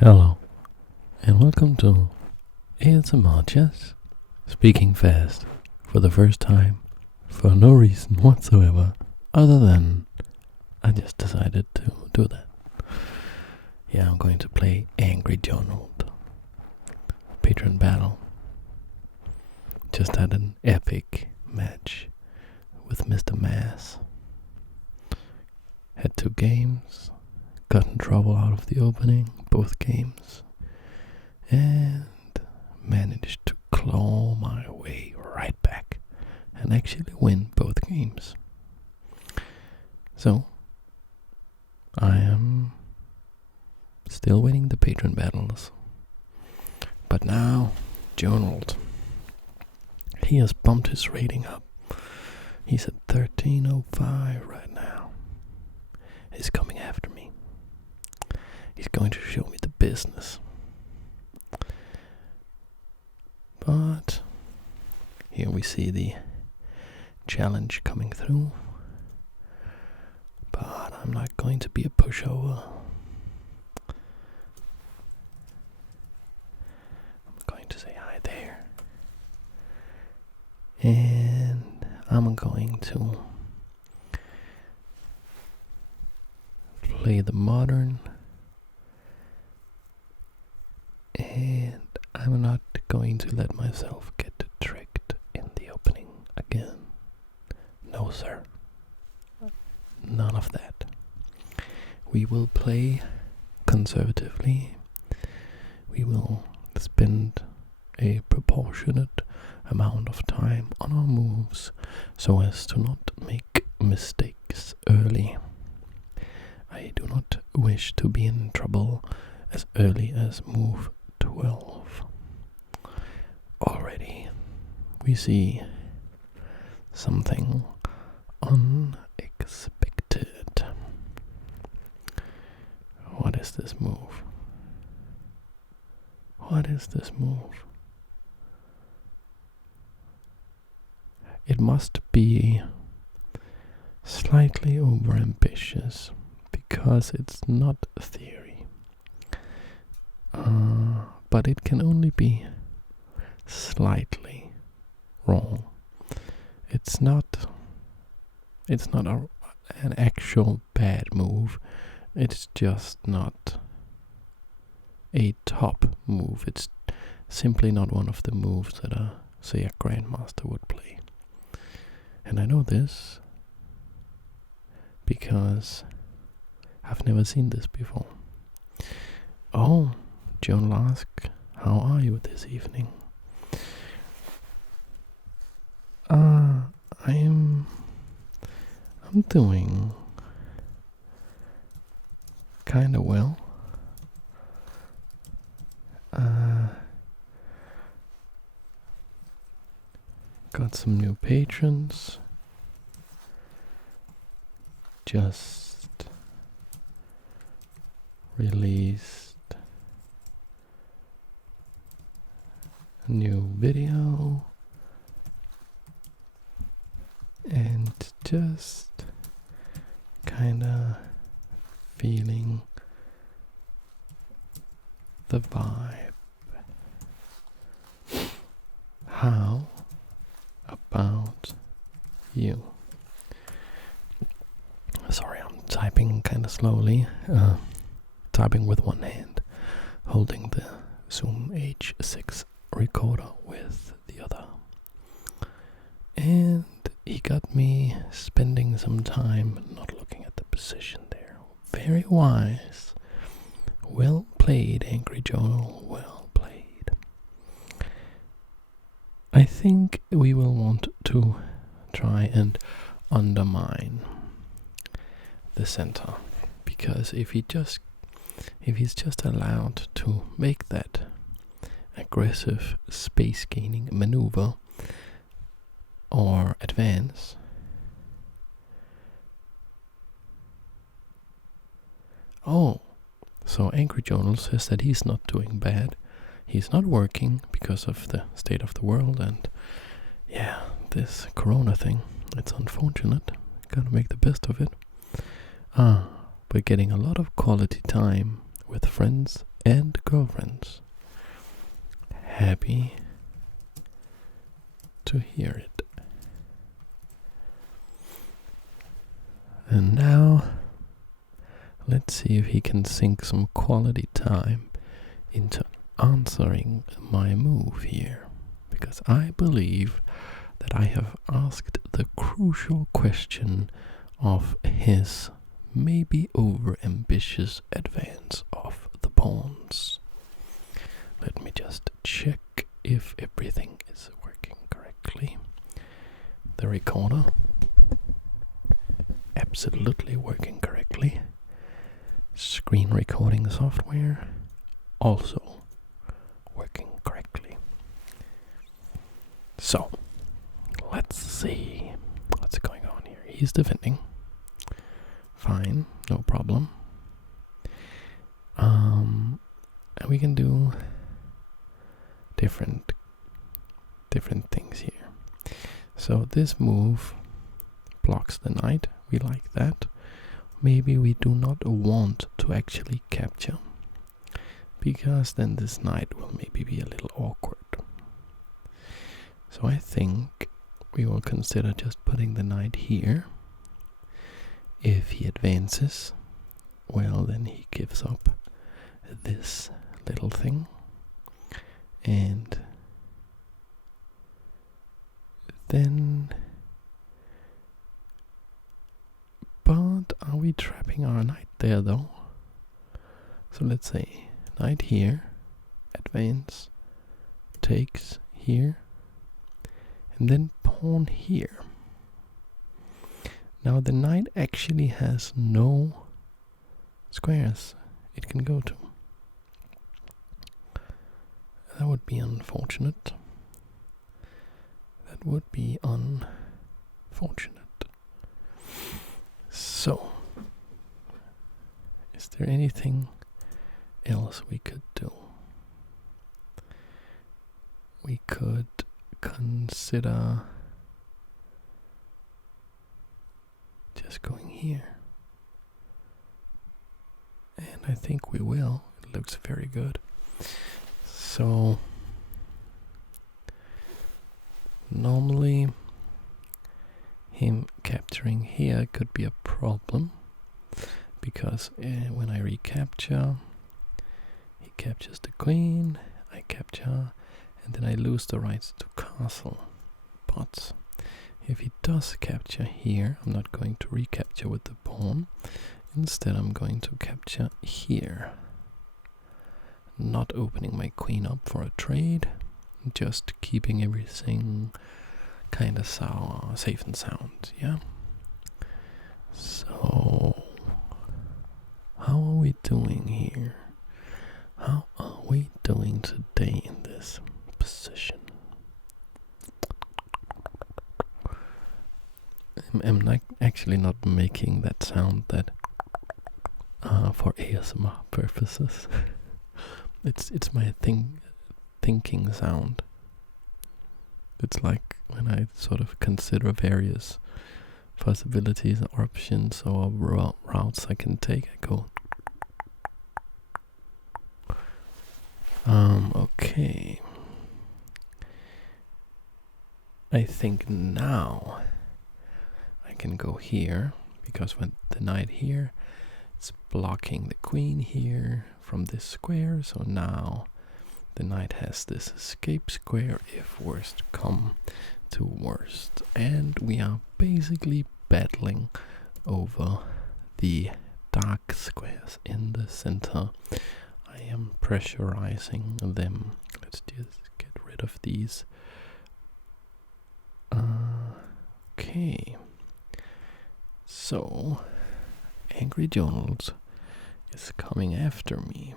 Hello, and welcome to ASMR Chess. Speaking fast for the first time for no reason whatsoever, other than I just decided to do that. Yeah, I'm going to play Angry Jonald. Patron Battle. Just had an epic match with Mr. Mass. Had 2 games, got in trouble out of the opening, both games, and managed to claw my way right back and actually win both games. So, I am still winning the Patron Battles. But now, Jonald, he has bumped his rating up. He's at 1305 right now. He's coming after me. He's going to show me the business. But here we see the challenge coming through. But I'm not going to be a pushover. I'm going to say hi there. And I'm going to play the modern. And I'm not going to let myself get tricked in the opening again. No, sir. None of that. We will play conservatively. We will spend a proportionate amount of time on our moves so as to not make mistakes early. I do not wish to be in trouble as early as move 12. Already we see something unexpected. What is this move? What is this move? It must be slightly overambitious because it's not theory. But it can only be slightly wrong. It's not an actual bad move. It's just not a top move. It's simply not one of the moves that a grandmaster would play. And I know this because I've never seen this before. Oh, Jonald asks, how are you this evening? I'm doing kinda well. Got some new patrons. Just released a new video. And just kinda feeling the vibe. How about you? Sorry, I'm typing kinda slowly. Typing with one hand, holding the Zoom H6 recorder with the other. And he got me spending some time not looking at the position there. Very wise. Well played, Angry Jonald. Well played. I think we will want to try and undermine the center, because if he's just allowed to make that aggressive space gaining maneuver or advance, so Angry Jonald says that he's not doing bad. He's not working because of the state of the world, and yeah, this corona thing, it's unfortunate. Gotta make the best of it. But getting a lot of quality time with friends and girlfriends. Happy to hear it. And now, let's see if he can sink some quality time into answering my move here. Because I believe that I have asked the crucial question of his maybe over-ambitious advance of the pawns. Let me just check if everything is working correctly. The recorder, absolutely working correctly. Screen recording software, also working correctly. So, let's see what's going on here. He's defending. Fine, no problem. And we can do different things here. So this move blocks the knight. We like that. Maybe we do not want to actually capture, because then this knight will maybe be a little awkward. So I think we will consider just putting the knight here. If he advances, well, then he gives up this little thing. And then... But are we trapping our knight there, though? So let's say knight here, advance, takes here, and then pawn here. Now the knight actually has no squares it can go to. That would be unfortunate. That would be unfortunate. So, is there anything else we could do? We could consider just going here. And I think we will. It looks very good. So, normally him capturing here could be a problem, because when I recapture, he captures the queen, I capture, and then I lose the rights to castle. But if he does capture here, I'm not going to recapture with the pawn. Instead, I'm going to capture here, not opening my queen up for a trade, just keeping everything kind of safe and sound, yeah? So, how are we doing here? How are we doing today in this position? I'm actually not making that sound that for ASMR purposes. It's my thinking sound. It's like when I sort of consider various possibilities and options or routes I can take, I go. Okay. I think now I can go here, because when the knight here, it's blocking the queen here from this square, so now the knight has this escape square if worst come to worst. And we are basically battling over the dark squares in the center. I am pressurizing them. Let's just get rid of these. Okay. So, Angry Jonald is coming after me.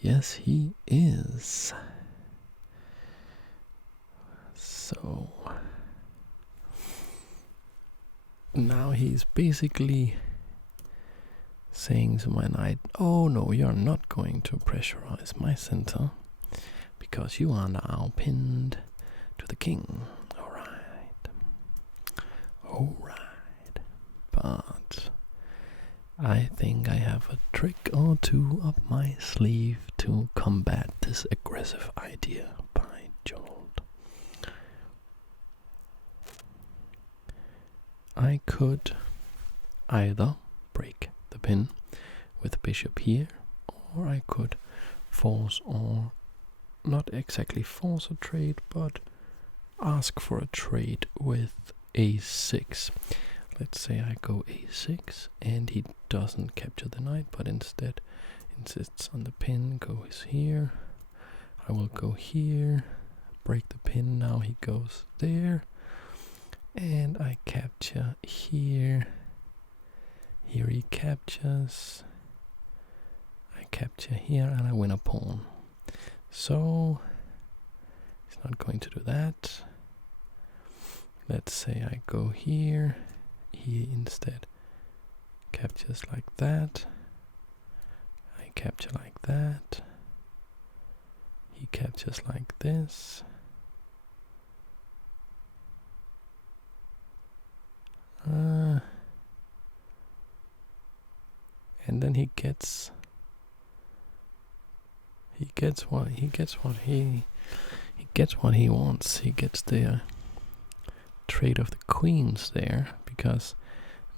Yes, he is. So now he's basically saying to my knight, oh no, you're not going to pressurize my center, because you are now pinned to the king. Alright. But I think I have a trick or two up my sleeve to combat this aggressive idea by Jonald. I could either break the pin with the bishop here, or I could force, or not exactly force a trade, but ask for a trade with a6. Let's say I go a6 and he doesn't capture the knight, but instead insists on the pin, goes here. I will go here, break the pin, now he goes there, and I capture here. Here he captures, I capture here, and I win a pawn. So he's not going to do that. Let's say I go here, he instead captures like that, I capture like that, he captures like this, and then he gets what he wants. He gets the trade of the queens there, because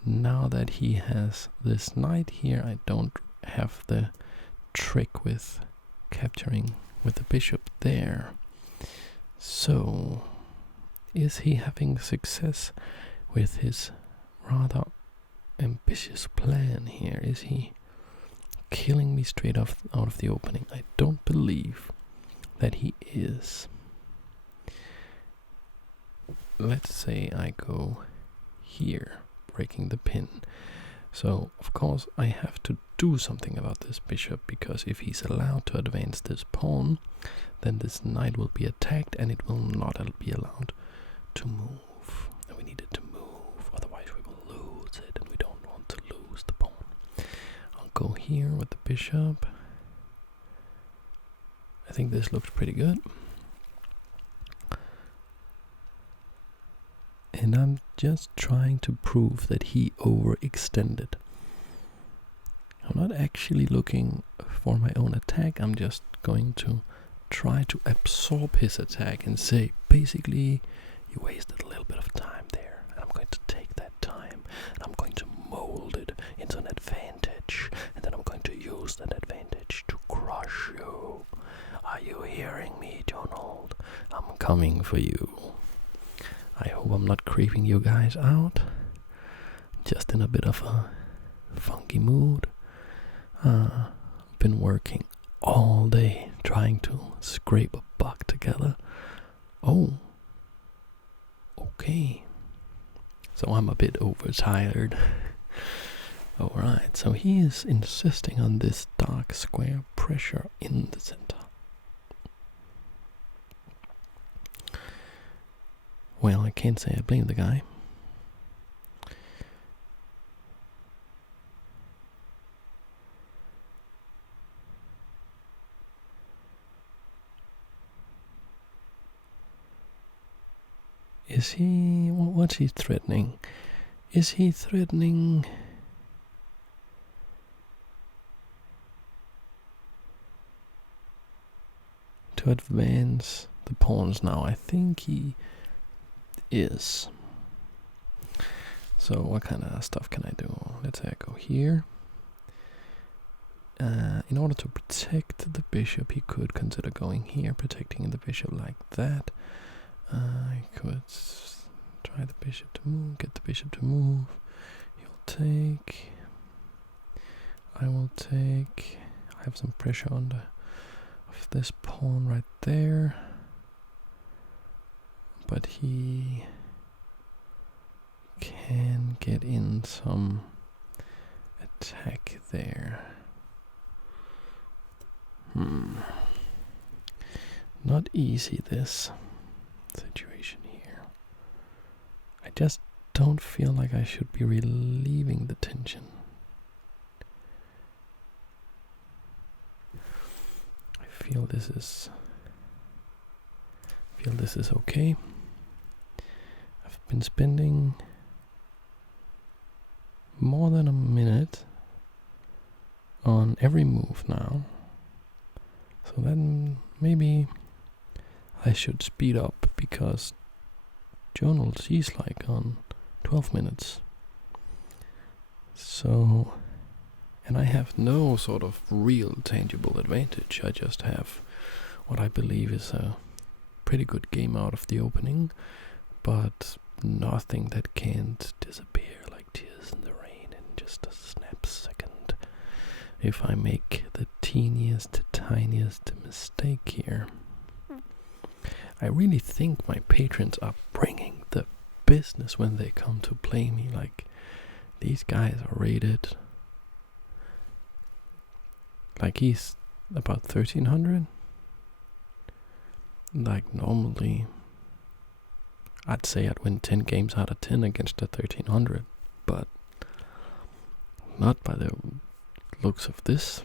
now that he has this knight here, I don't have the trick with capturing with the bishop there. So, is he having success with his rather ambitious plan here? Is he killing me straight out of the opening? I don't believe that he is. Let's say I go here, breaking the pin. So, of course, I have to do something about this bishop, because if he's allowed to advance this pawn, then this knight will be attacked and it will not be allowed to move. And we need it to move, otherwise we will lose it, and we don't want to lose the pawn. I'll go here with the bishop. I think this looks pretty good. And I'm just trying to prove that he overextended. I'm not actually looking for my own attack. I'm just going to try to absorb his attack and say, basically, you wasted a little bit of time there. And I'm going to take that time and I'm going to mold it into an advantage. And then I'm going to use that advantage to crush you. Are you hearing me, Jonald? I'm coming for you. I hope I'm not creeping you guys out. Just in a bit of a funky mood. Been working all day trying to scrape a buck together. Oh. Okay. So I'm a bit overtired. Alright, so he is insisting on this dark square pressure in the center. Well, I can't say I blame the guy. Is he... what's he threatening? Is he threatening... to advance the pawns now? I think he is. So what kind of stuff can I do? Let's say I go here. In order to protect the bishop, he could consider going here, protecting the bishop like that. I could try the bishop to move, get the bishop to move. He'll take. I will take. I have some pressure on of this pawn right there. But he can get in some attack there. Not easy, this situation here. I just don't feel like I should be relieving the tension. I feel this is okay. I've been spending more than a minute on every move now. So then maybe I should speed up, because Jonald, he's like on 12 minutes. So, and I have no sort of real tangible advantage. I just have what I believe is a pretty good game out of the opening, but nothing that can't disappear like tears in the rain in just a snap second if I make the teeniest, tiniest mistake here. I really think my patrons are bringing the business when they come to play me. Like, these guys are rated, like, he's about 1300. Like, normally I'd say I'd win 10 games out of 10 against a 1300, but not by the looks of this.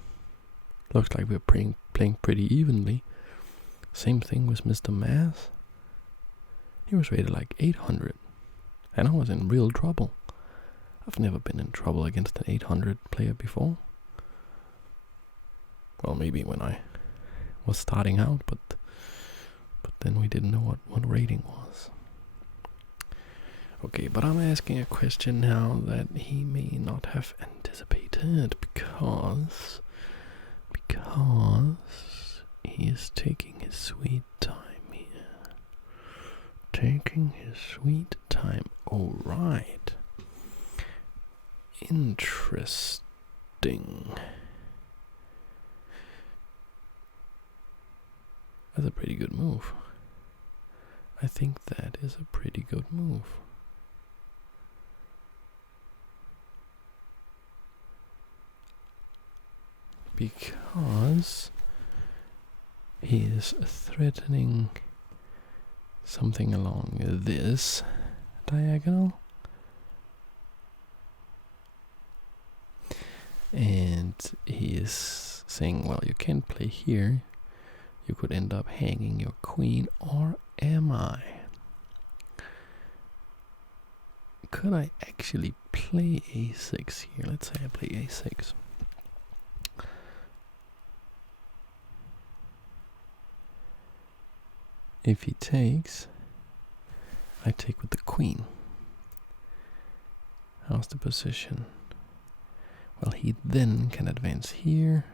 Looks like we're playing pretty evenly. Same thing with Mr. Mass. He was rated like 800, and I was in real trouble. I've never been in trouble against an 800 player before. Well, maybe when I was starting out, but then we didn't know what rating was. Okay, but I'm asking a question now that he may not have anticipated, because he is taking his sweet time here. Taking his sweet time. All right. Interesting. That's a pretty good move. I think that is a pretty good move. Because he is threatening something along this diagonal. And he is saying, well, you can't play here. You could end up hanging your queen, or am I? Could I actually play a6 here? Let's say I play a6. If he takes, I take with the queen. How's the position? Well, he then can advance here.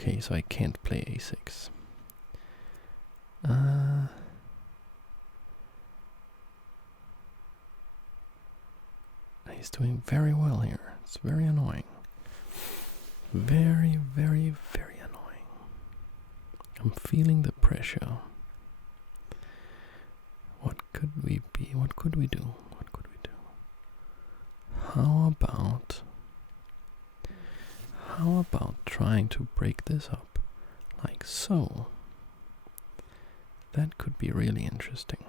Okay, so I can't play a6. He's doing very well here. It's very annoying. Very, very, very annoying. I'm feeling the pressure. What could we be? What could we do? What could we do? How about trying to break this up like so? That could be really interesting.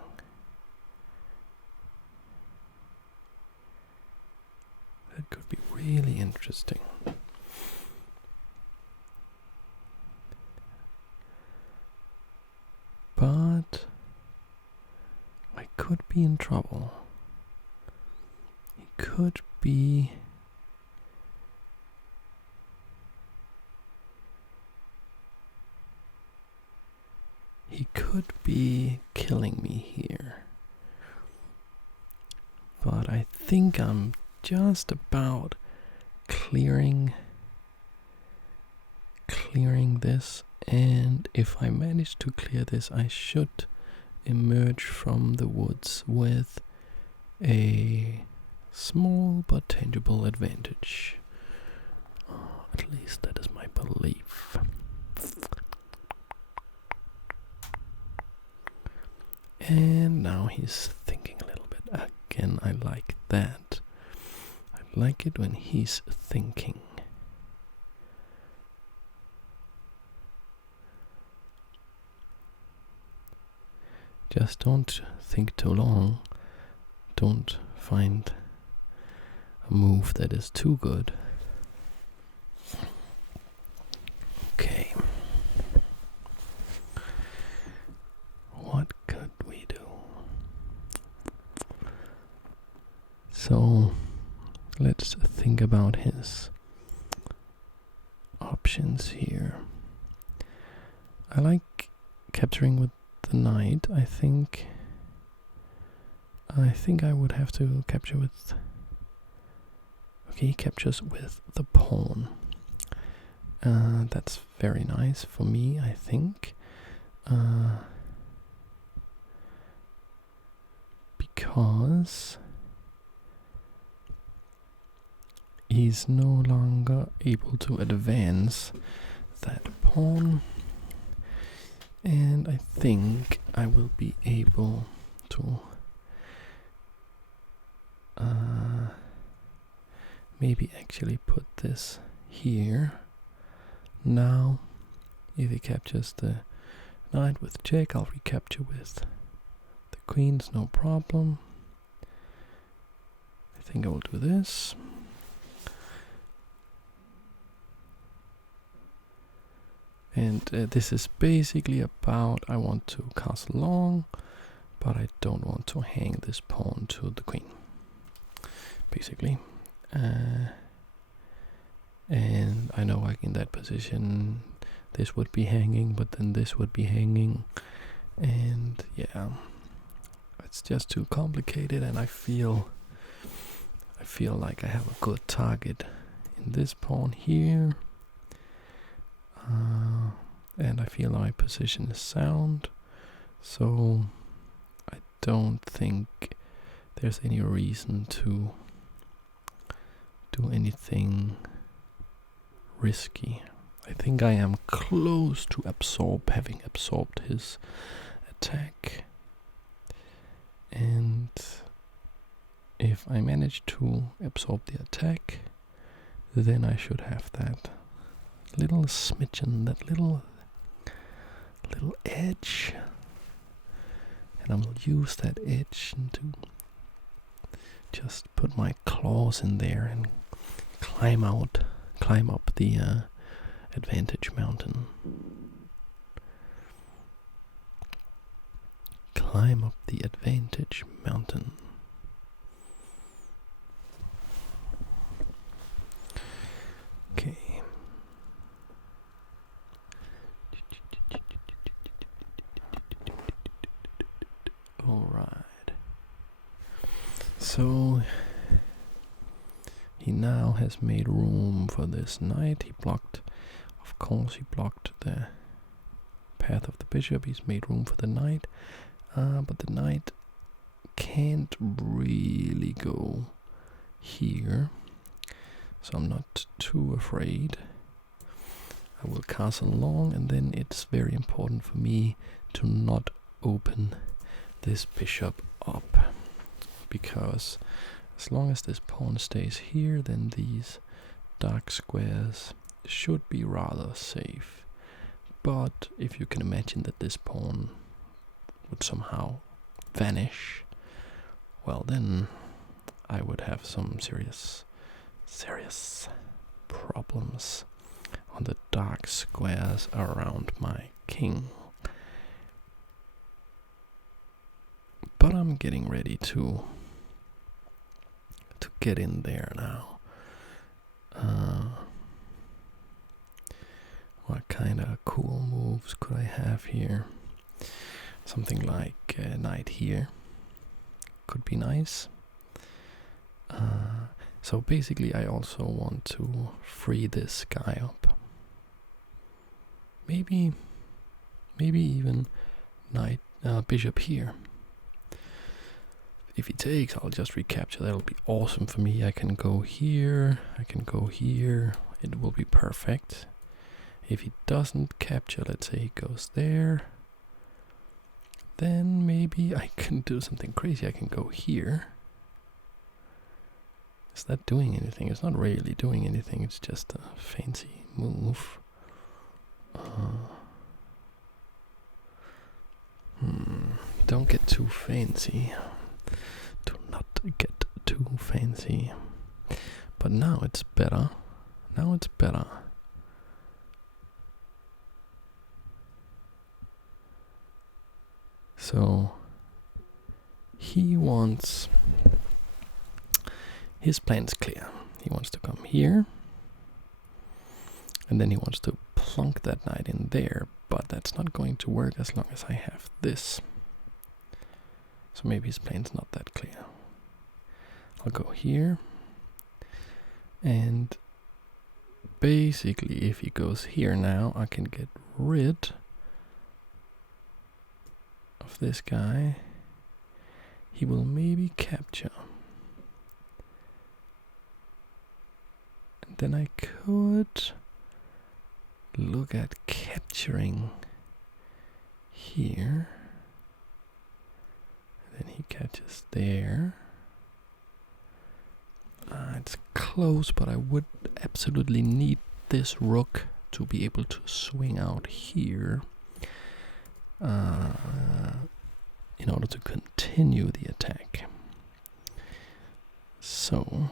That could be really interesting. But I could be in trouble. He could be killing me here. But I think I'm just about clearing this, and if I manage to clear this, I should emerge from the woods with a small but tangible advantage. At least that is my belief. And now he's thinking a little bit. Again, I like that. I like it when he's thinking. Just don't think too long. Don't find a move that is too good. Okay. What could we do? So let's think about his options here. I like capturing with the knight. I think I would have to capture with... Okay, he captures with the pawn. That's very nice for me, I think. Because he's no longer able to advance that pawn. And I think I will be able to maybe actually put this here. Now, if he captures the knight with check, I'll recapture with the queens, no problem. I think I will do this. And this is basically about, I want to castle long, but I don't want to hang this pawn to the queen, basically. And I know like in that position this would be hanging, but then this would be hanging, and yeah, it's just too complicated. And I feel like I have a good target in this pawn here, and I feel my position is sound, so I don't think there's any reason to do anything risky. I think I am close to having absorbed his attack, and if I manage to absorb the attack, then I should have that little smidgen, that little edge, and I will use that edge to just put my claws in there and climb up the advantage mountain. Climb up the advantage mountain. Okay. All right. So he now has made room for this knight. He blocked, of course, he blocked the path of the bishop. He's made room for the knight, but the knight can't really go here, so I'm not too afraid. I will castle long, and then it's very important for me to not open this bishop up, because as long as this pawn stays here, then these dark squares should be rather safe. But if you can imagine that this pawn would somehow vanish, well, then I would have some serious problems on the dark squares around my king. But I'm getting ready to get in there now. What kind of cool moves could I have here? Something like knight here could be nice. So basically I also want to free this guy up. Maybe even knight bishop here. If he takes, I'll just recapture. That'll be awesome for me. I can go here, I can go here. It will be perfect. If he doesn't capture, let's say he goes there, then maybe I can do something crazy. I can go here. Is that doing anything? It's not really doing anything. It's just a fancy move. Don't get too fancy. Do not get too fancy. But now it's better. Now it's better. So he wants, his plan's clear. He wants to come here, And then he wants to plunk that knight in there, but that's not going to work as long as I have this. So maybe his plan's not that clear. I'll go here. And basically, if he goes here now, I can get rid of this guy. He will maybe capture. And then I could look at capturing here. And then he catches there. It's close, but I would absolutely need this rook to be able to swing out here in order to continue the attack. So.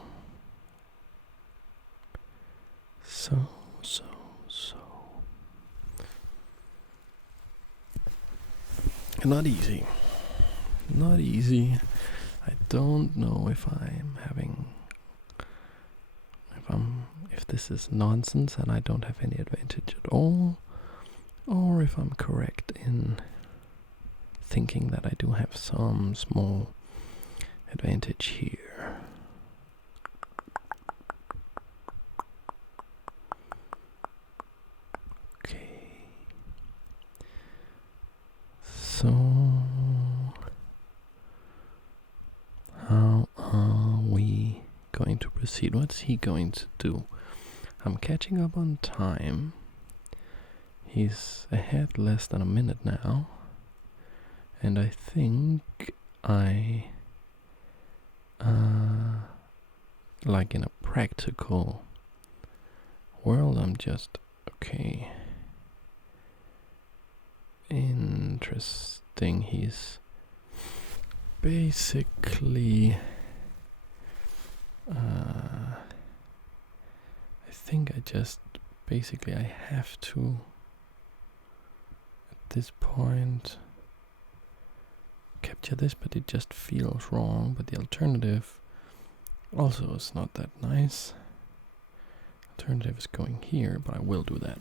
Not easy. Not easy. I don't know if I'm having... If this is nonsense and I don't have any advantage at all, or if I'm correct in thinking that I do have some small advantage here. Okay. So how are we going to proceed? What's he going to do? I'm catching up on time. He's ahead less than a minute now. And I think like in a practical world, I'm just, okay. Interesting, he's basically, I think I have to, at this point, capture this, but it just feels wrong. But the alternative also is not that nice. Alternative is going here, but I will do that.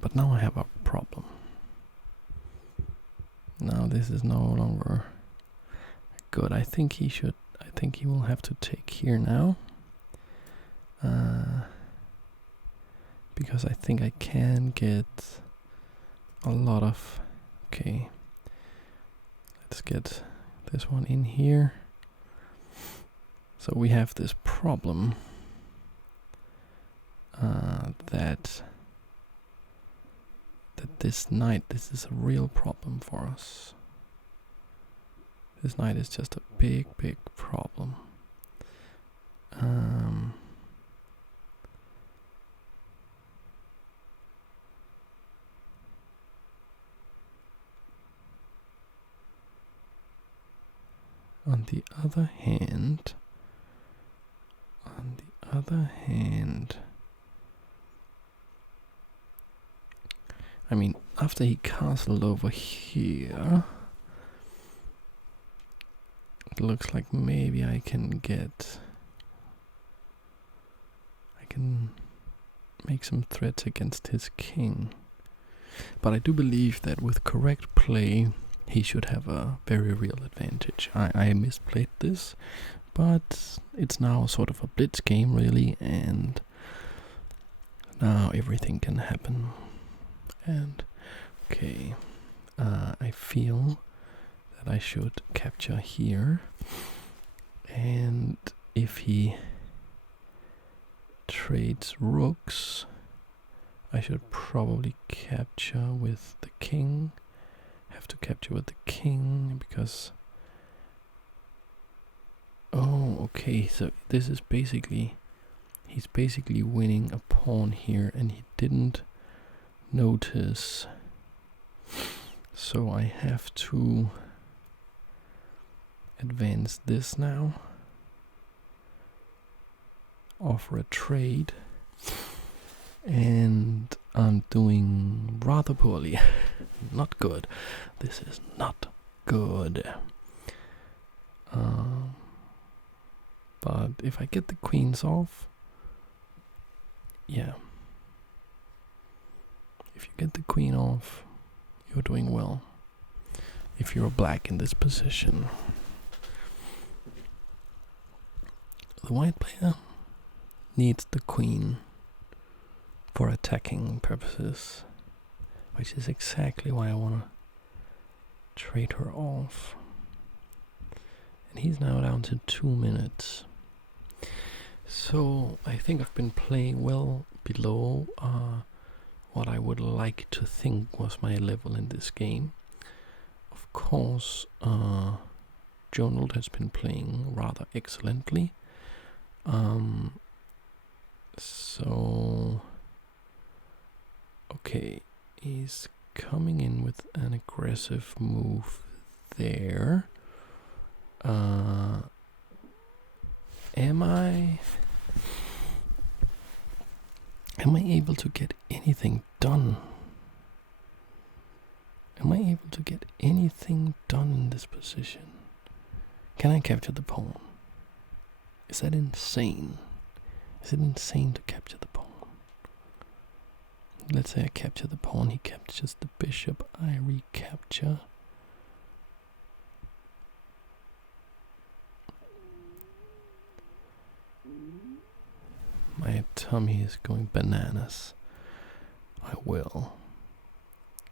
But now I have a problem. Now this is no longer good. I think he will have to take here now. Because I think I can get a lot of... Okay. Let's get this one in here. So we have this problem that this knight, this is a real problem for us. This knight is just a big problem. On the other hand, I mean, after he castled over here, it looks like maybe I can make some threats against his king. But I do believe that with correct play, he should have a very real advantage. I misplayed this, but it's now sort of a blitz game really, and now everything can happen. And okay, I feel that I should capture here, and if he trades rooks, I should probably capture with the king. Have to capture with the king because... Oh, okay, so this is basically... He's basically winning a pawn here and he didn't notice. So I have to advance this now. Offer a trade. And I'm doing rather poorly. Not good. This is not good. But if I get the queens off, yeah. If you get the queen off, you're doing well. If you're black in this position. The white player needs the queen for attacking purposes, which is exactly why I want to trade her off. And he's now down to 2 minutes. So I think I've been playing well below what I would like to think was my level in this game. Of course, Jonald has been playing rather excellently. So okay, he's coming in with an aggressive move there. Am I able to get anything done? Am I able to get anything done in this position? Can I capture the pawn? Is that insane? Is it insane to capture the pawn? Let's say I capture the pawn, he captures the bishop, I recapture. My tummy is going bananas. I will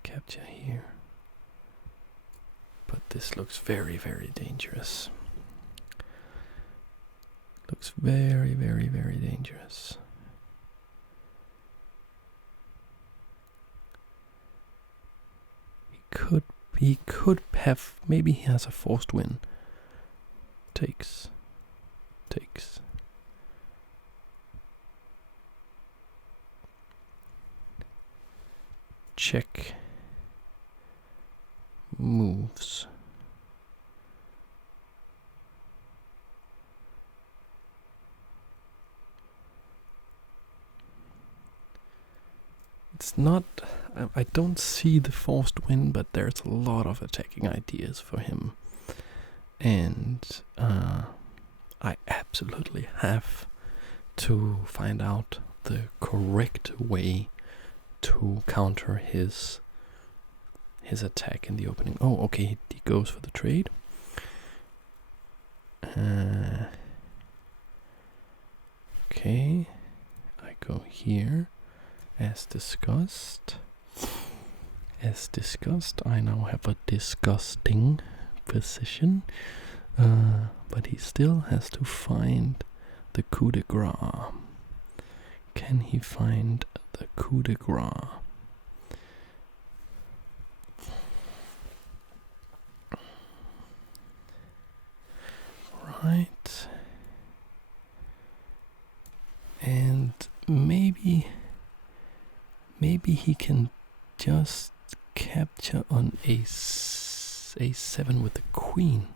capture here. But this looks very, very dangerous. Looks very, very, very dangerous. He could have, maybe he has a forced win. Takes. Check. Moves. It's not, I don't see the forced win, but there's a lot of attacking ideas for him. And I absolutely have to find out the correct way to counter his attack in the opening. Oh, okay, he goes for the trade. Okay, I go here. As discussed, I now have a disgusting position, but he still has to find the coup de grace. Can he find the coup de grace? Right. And maybe he can just capture on a7 with the queen.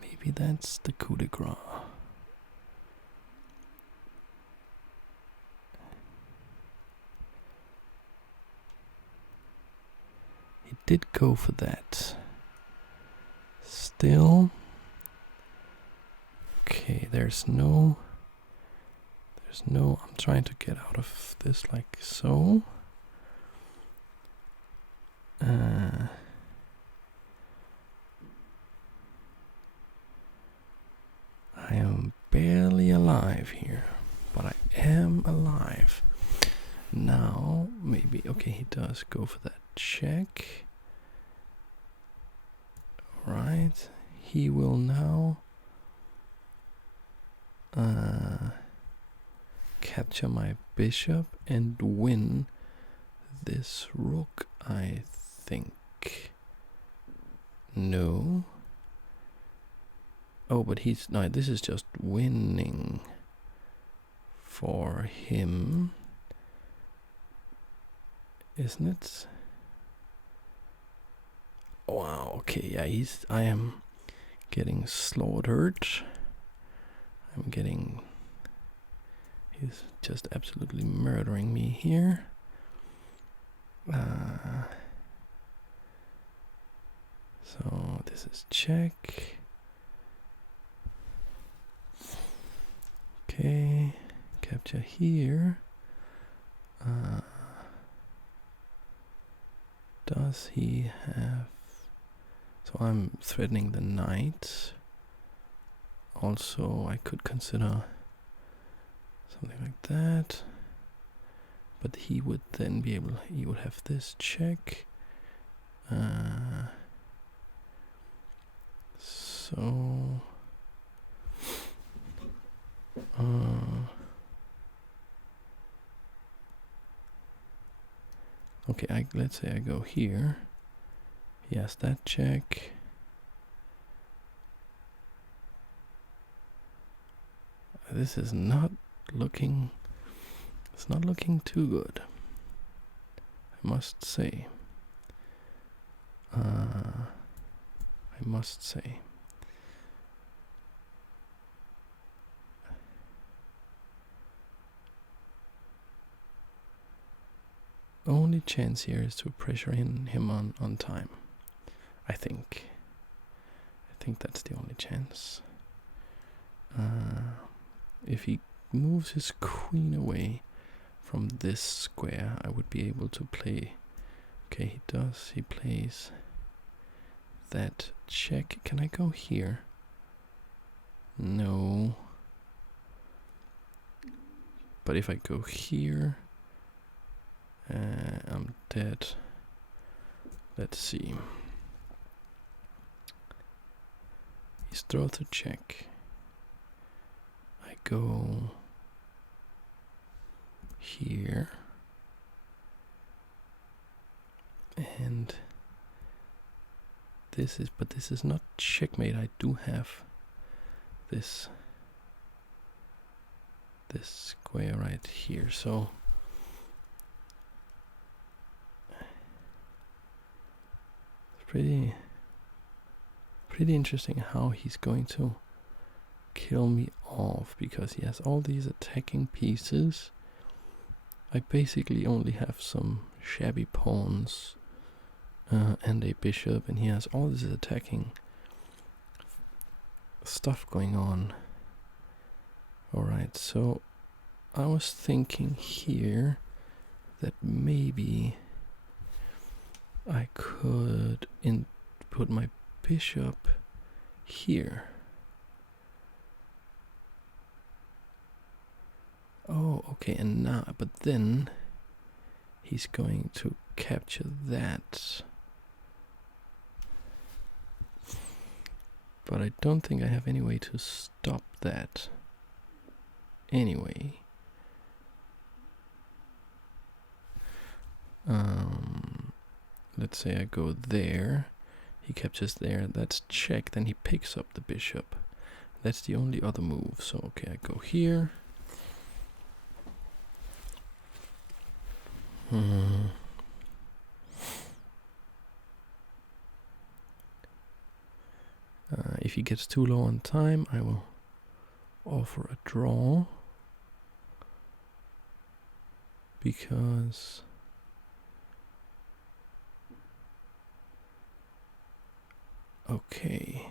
Maybe that's the coup de grace. He did go for that. Still. Okay, there's no, I'm trying to get out of this like so. I am barely alive here, but I am alive. Now, maybe, okay, he does go for that check. Right, he will now capture my bishop and win this rook, I think. No. Oh, but no, this is just winning for him, isn't it? Wow, okay, yeah, I am getting slaughtered. He's just absolutely murdering me here. So this is check. Okay, capture here. Does he have... So I'm threatening the knight. Also, I could consider something like that. But he would then be able... He would have this check. So... okay, let's say I go here. He has that check. This is not looking... It's not looking too good, I must say. I must say. Only chance here is to pressure him on time. I think that's the only chance. If he moves his queen away from this square, I would be able to play. Okay, he does. He plays that check. Can I go here? No. But if I go here, I'm dead. Let's see. He's throws a check. I go here. And this is not checkmate. I do have this square right here, so it's pretty interesting how he's going to kill me off, because he has all these attacking pieces. I basically only have some shabby pawns and a bishop, and he has all this attacking stuff going on. Alright, so I was thinking here that maybe I could put my bishop here. Oh, okay, and now, but then he's going to capture that. But I don't think I have any way to stop that. Anyway. Let's say I go there. He captures there. That's check. Then he picks up the bishop. That's the only other move. So, okay, I go here. If he gets too low on time, I will offer a draw. Because okay,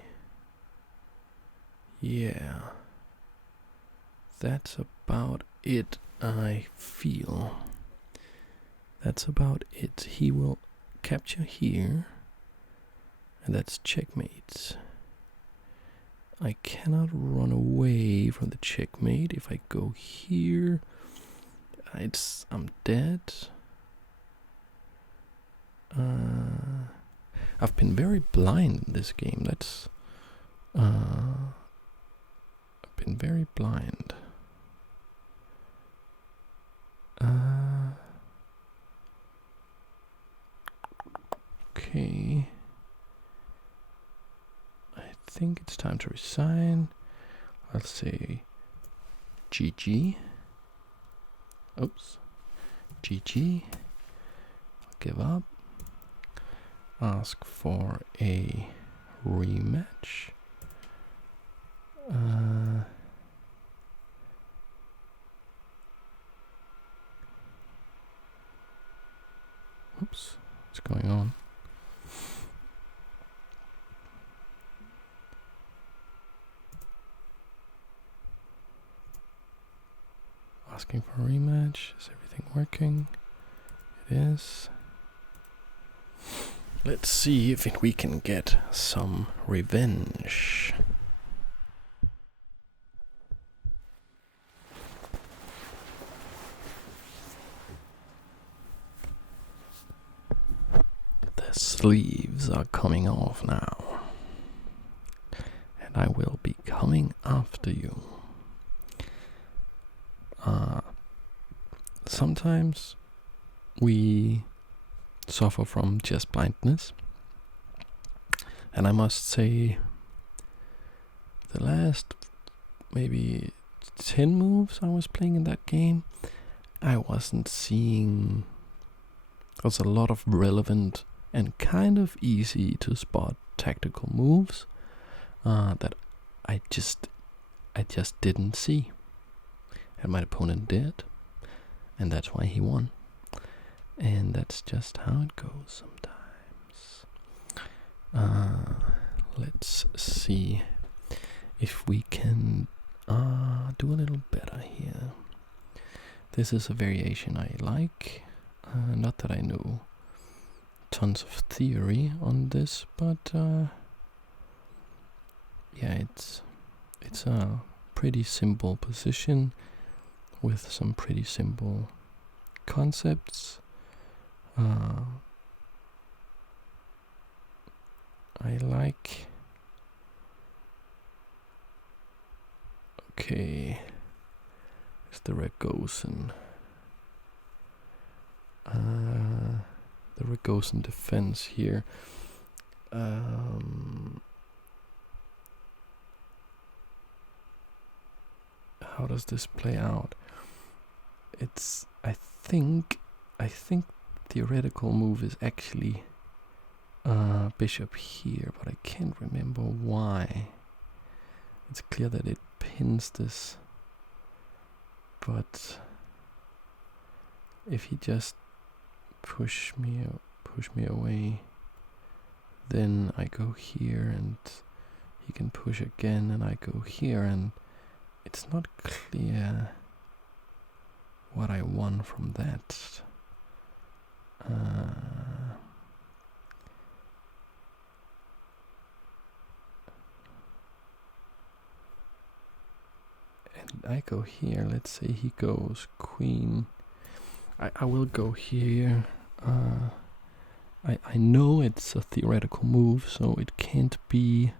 yeah, that's about it. I feel that's about it. He will capture here, and that's checkmate. I cannot run away from the checkmate. If I go here, I'm dead. I've been very blind in this game. I've been very blind. Okay. I think it's time to resign. I'll say GG. Oops. GG. Give up. Ask for a rematch. Oops. What's going on? asking for a rematch. Is everything working? It is. Let's see if we can get some revenge. The sleeves are coming off now, and I will be coming after you. Sometimes we suffer from just blindness, and I must say the last maybe 10 moves I was playing in that game, I wasn't seeing. There's a lot of relevant and kind of easy to spot tactical moves that I just didn't see, and my opponent did, and that's why he won. And that's just how it goes sometimes. Let's see if we can do a little better here. This is a variation I like. Not that I know tons of theory on this, but yeah, it's a pretty simple position with some pretty simple concepts. I like. Okay, it's the Ragozin. The Ragozin defense here. How does this play out? It's I think theoretical move is actually bishop here, but I can't remember why. It's clear that it pins this, but if he just push me away, then I go here and he can push again, and I go here, and it's not clear what I won from that. And I go here. Let's say he goes queen. I will go here. I know it's a theoretical move, so it can't be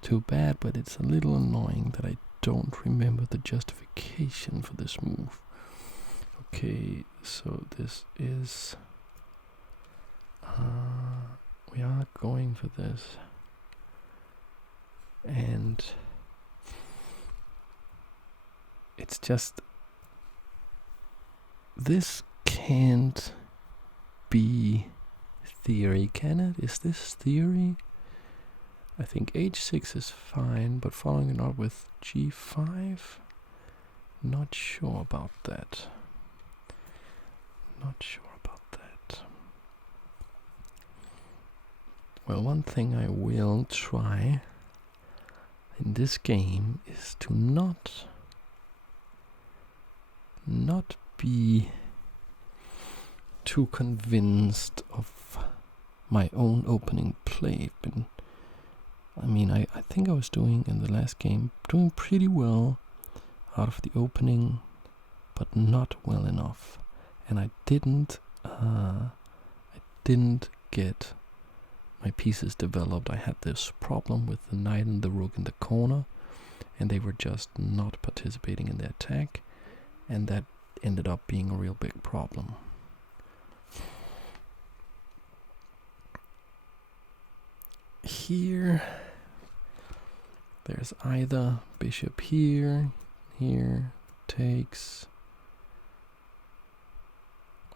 too bad, but it's a little annoying that I don't remember the justification for this move. Okay, so this is we are going for this, and it's just this can't be theory, can it? Is this theory? I think h6 is fine, but following it up with g5, not sure about that. Not sure about that. Well, one thing I will try in this game is to not be too convinced of my own opening play. I think I was doing in the last game pretty well out of the opening, but not well enough, and I didn't get my pieces developed. I had this problem with the knight and the rook in the corner, and they were just not participating in the attack, and that ended up being a real big problem. Here, there's either bishop here takes,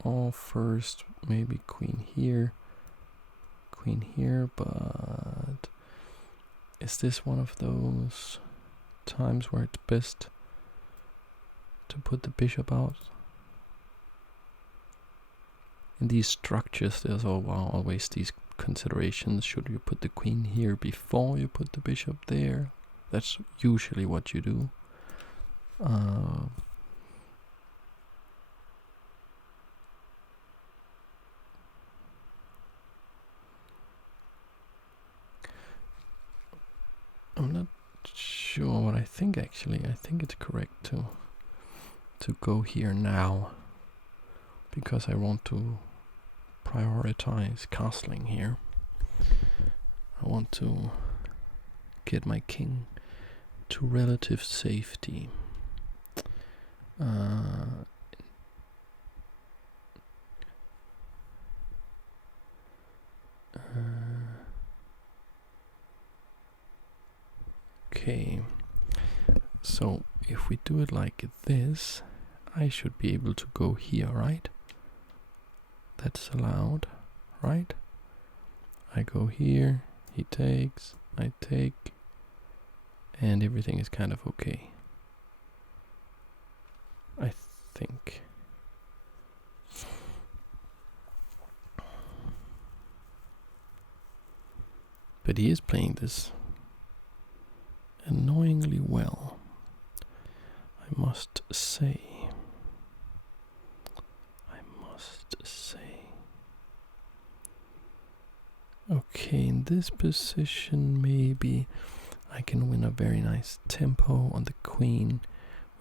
or first maybe queen here, but is this one of those times where it's best to put the bishop out? In these structures, there's always these considerations. Should you put the queen here before you put the bishop there? That's usually what you do. sure what I think actually. I think it's correct to go here now, because I want to prioritize castling here. I want to get my king to relative safety. Okay, so if we do it like this, I should be able to go here, right? That's allowed, right? I go here, he takes, I take, and everything is kind of okay, I think. But he is playing this annoyingly well, I must say. Okay, in this position maybe I can win a very nice tempo on the queen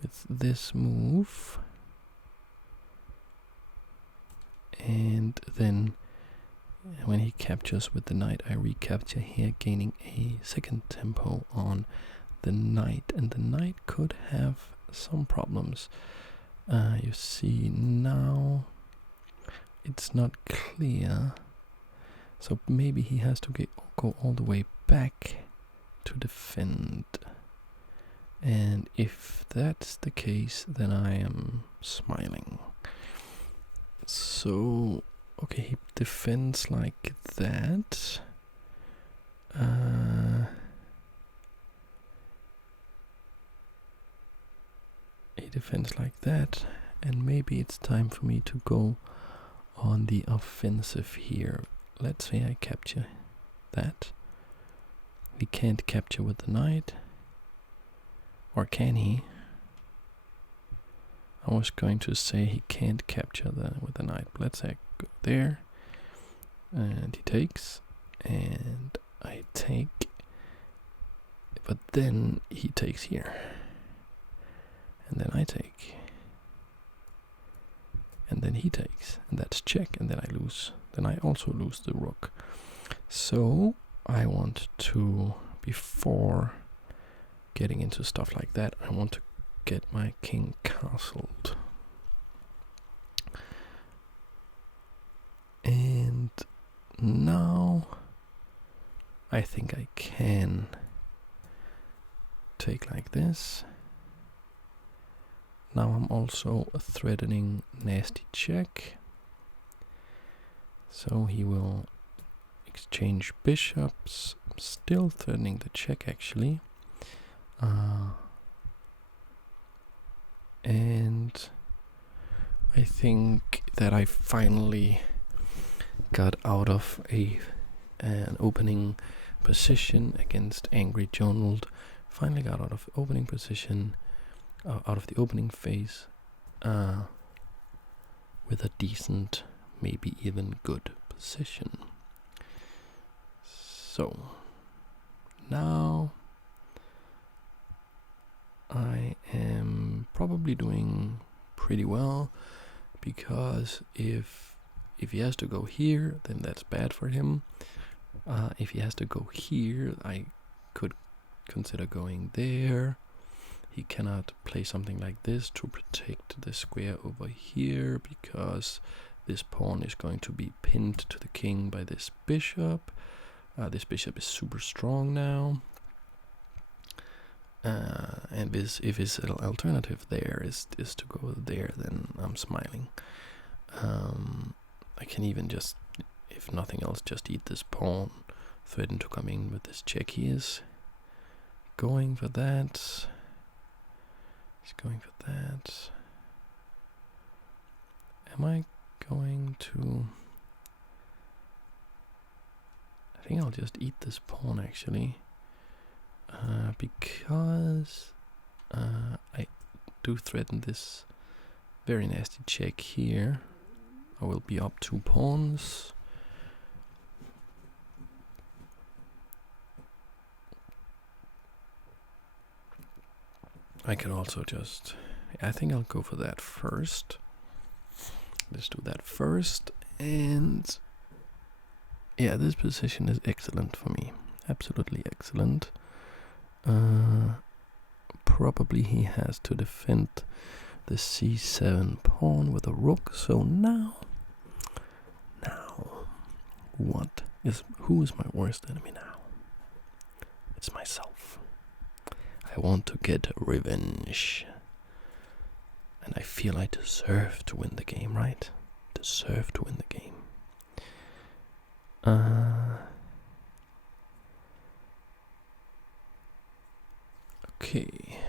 with this move. And then when he captures with the knight, I recapture here, gaining a second tempo on the knight. And the knight could have some problems. You see now it's not clear. So maybe he has to go all the way back to defend. And if that's the case, then I am smiling. So, okay, he defends like that. He defends like that. And maybe it's time for me to go on the offensive here. Let's say I capture that. He can't capture with the knight. Or can he? I was going to say he can't capture with the knight. But let's say I go there. And he takes. And I take. But then he takes here. And then I take. And then he takes. And that's check. And then I lose. Then I also lose the rook. So I want to, before getting into stuff like that, I want to get my king castled. And now I think I can take like this. Now I'm also threatening nasty check. So he will exchange bishops. I'm still threatening the check actually. And I think that I finally got out of an opening position against Angry Jonald. Finally got out of opening position, out of the opening phase, with a decent, maybe even good position. So now I am probably doing pretty well, because if he has to go here, then that's bad for him. If he has to go here, I could consider going there. He cannot play something like this to protect the square over here, because this pawn is going to be pinned to the king by this bishop. This bishop is super strong now. And if his alternative there is to go there, then I'm smiling. I can even just, if nothing else, just eat this pawn, threaten to come in with this check. He is going for that. He's going for that. Am I going to... I think I'll just eat this pawn actually. Because I do threaten this very nasty check here. I will be up 2 pawns. I can also just... I think I'll go for that first. Let's do that first. And... yeah, this position is excellent for me. Absolutely excellent. Probably he has to defend the c7 pawn with a rook. So now, who is my worst enemy now? It's myself. I want to get revenge. And I feel I deserve to win the game, right? Deserve to win the game. Okay.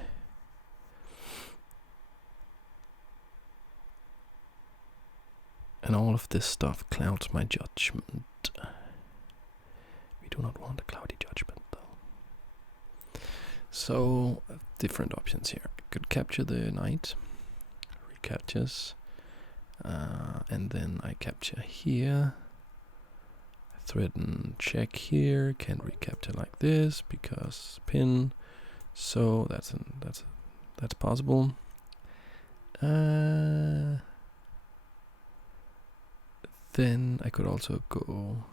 And all of this stuff clouds my judgment. We do not want a cloudy judgment, though. So, different options here. I could capture the knight. Recaptures. And then I capture here. Threaten check here. Can't recapture like this because pin. So that's possible. Then I could also go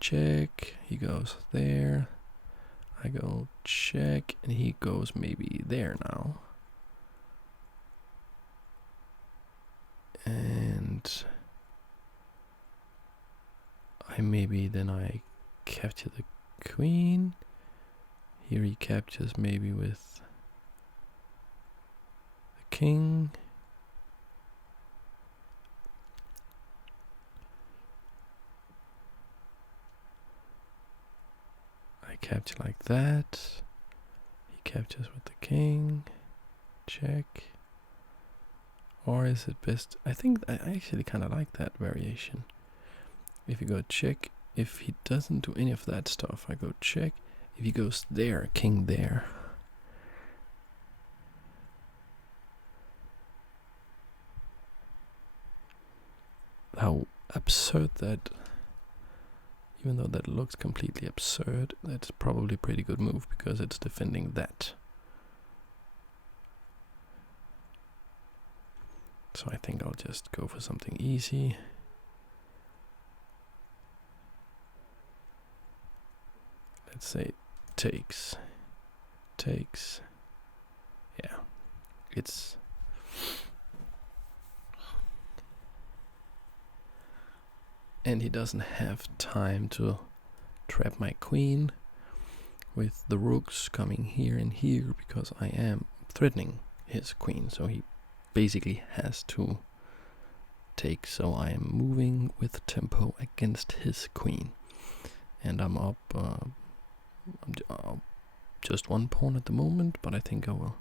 check. He goes there. I go check, and he goes maybe there now. And I capture the queen. Here he captures maybe with the king. I capture like that. He captures with the king. Check. Or is it best? I think I actually kind of like that variation. If you go check, if he doesn't do any of that stuff, I go check. If he goes there, king there. How absurd that, even though that looks completely absurd, that's probably a pretty good move because it's defending that. So I think I'll just go for something easy. Let's say takes. Yeah, it's... and he doesn't have time to trap my queen with the rooks coming here and here because I am threatening his queen. So he basically has to take. So I am moving with tempo against his queen. And I'm up just one pawn at the moment, but I think I will.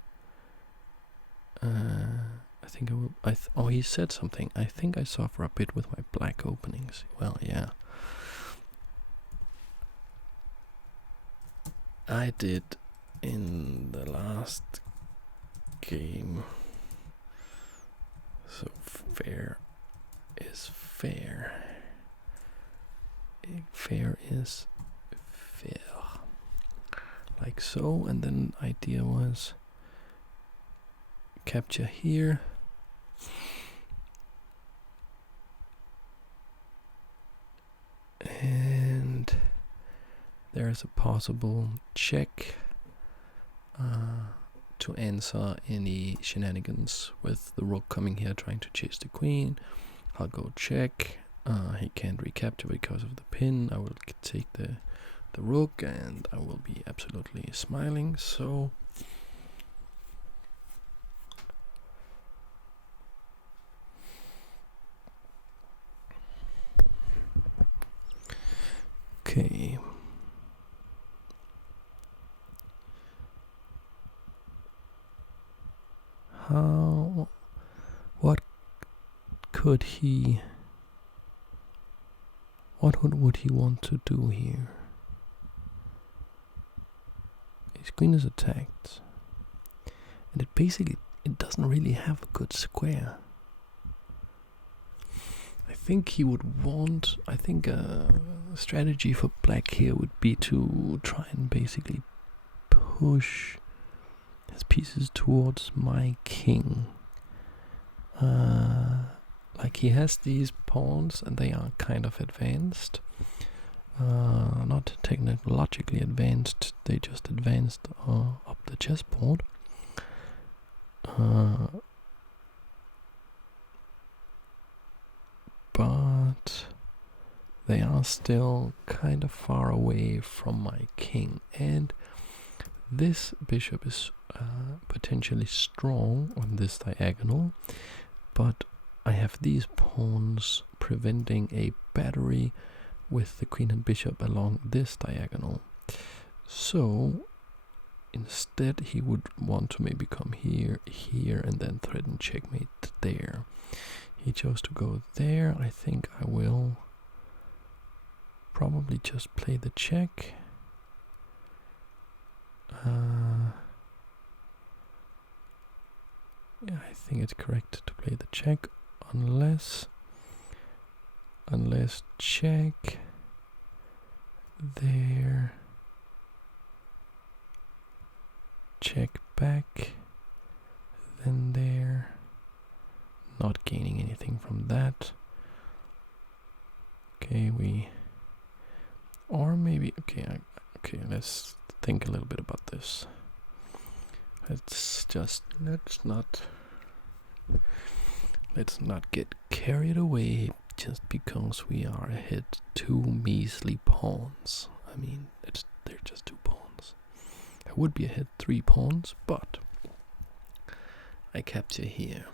Oh, he said something. I think I suffer a bit with my black openings. Well, yeah. I did in the last game. So fair is fair. Fair is fair. Like so, and then idea was capture here. And there's a possible check to answer any shenanigans with the rook coming here trying to chase the queen. I'll go check. He can't recapture because of the pin. I will take the rook and I will be absolutely smiling. So okay. What would he want to do here? His queen is attacked. And it doesn't really have a good square. I think he would want, a strategy for black here would be to try and basically push his pieces towards my king. Like he has these pawns and they are kind of advanced. Not technologically advanced, they just advanced up the chessboard. But they are still kind of far away from my king, and this bishop is potentially strong on this diagonal, but I have these pawns preventing a battery with the queen and bishop along this diagonal. So instead he would want to maybe come here, and then threaten checkmate there. He chose to go there. I think I will probably just play the check. Yeah, I think it's correct to play the check, unless check there, check back, then there, not gaining anything from that. Okay, or maybe, okay, let's think a little bit about this. Let's not get carried away just because we are ahead 2 measly pawns. I mean, they're just 2 pawns. I would be ahead 3 pawns, but I capture here.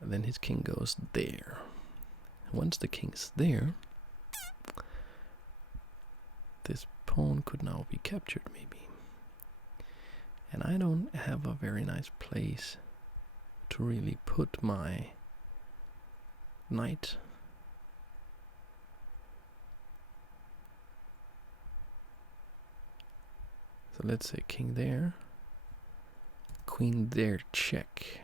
And then his king goes there. Once the king's there, this pawn could now be captured maybe. And I don't have a very nice place to really put my knight. So let's say king there, queen there, check.